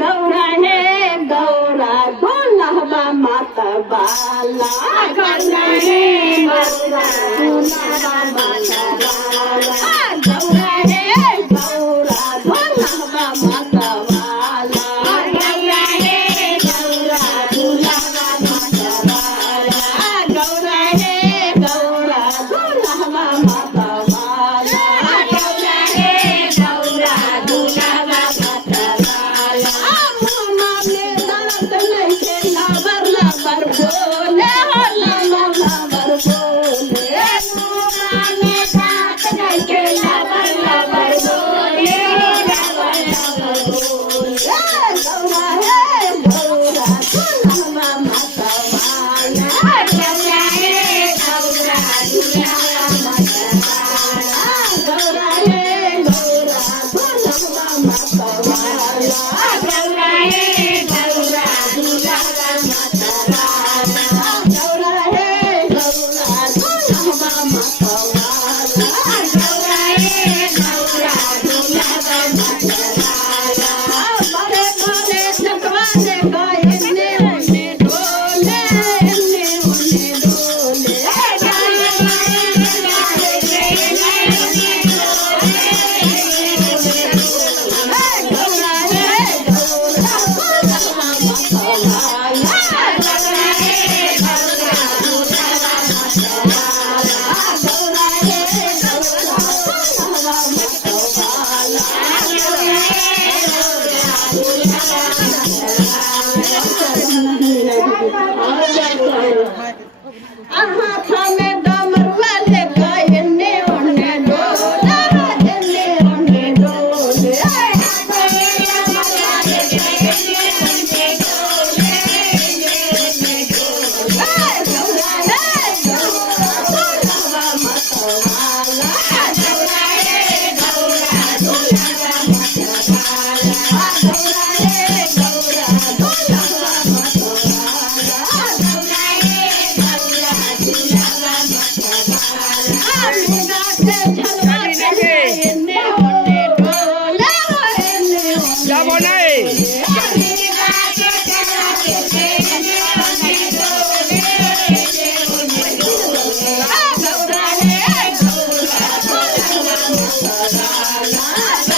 गौरा हे गौरा दुल्हबा माता बाला गौरा हे गौरा दुल्हबा माता बाला गौरा हे गौरा दुल्हबा माता बाला गौरा हे गौरा दुल्हबा माता बाला गौरा हे गौरा दुल्हबा माता बाला गौरा हे गौरा दुल्हबा माता बाला मामा ने दांत नहीं के लबर लबर बोले हो लबर बोले मामा ने दांत नहीं के लबर लबर बोले लबर लबर बोले गौरा हे गौरा दुल्हबा माता बाला गौरा हे गौरा दुल्हबा माता बाला गौरा हे गौरा दुल्हबा माता बाला गौरा हे गौरा दुल्हबा माता बाला गौरा हे गौरा दुल्हबा माता बाला गौरा हे गौरा दुल्हबा माता बाला बड़े बड़े चकवाने गायने उने डोले उने डोले गौरा हे गौरा दुल्हबा माता बाला गौरा हे गौरा दुल्हबा माता बाला गौरा हे गौरा दुल्हबा माता बाला गौरा हे हाथ में डमरुआ ले गायने उने डोले जने उने डोले गौरा हे गौरा दुल्हबा माता बाला गौरा हे गौरा दुल्हबा माता बाला गौरा हे गौरा दुल्हबा माता बाला गौरा हे गौरा दुल्हबा माता बाला मुगा से झलवा के इन्ने उने डोले इन्ने क्या बोला है मुगा के झलवा के इन्ने उने डोले गौरा हे गौरा दुल्हबा माता बाला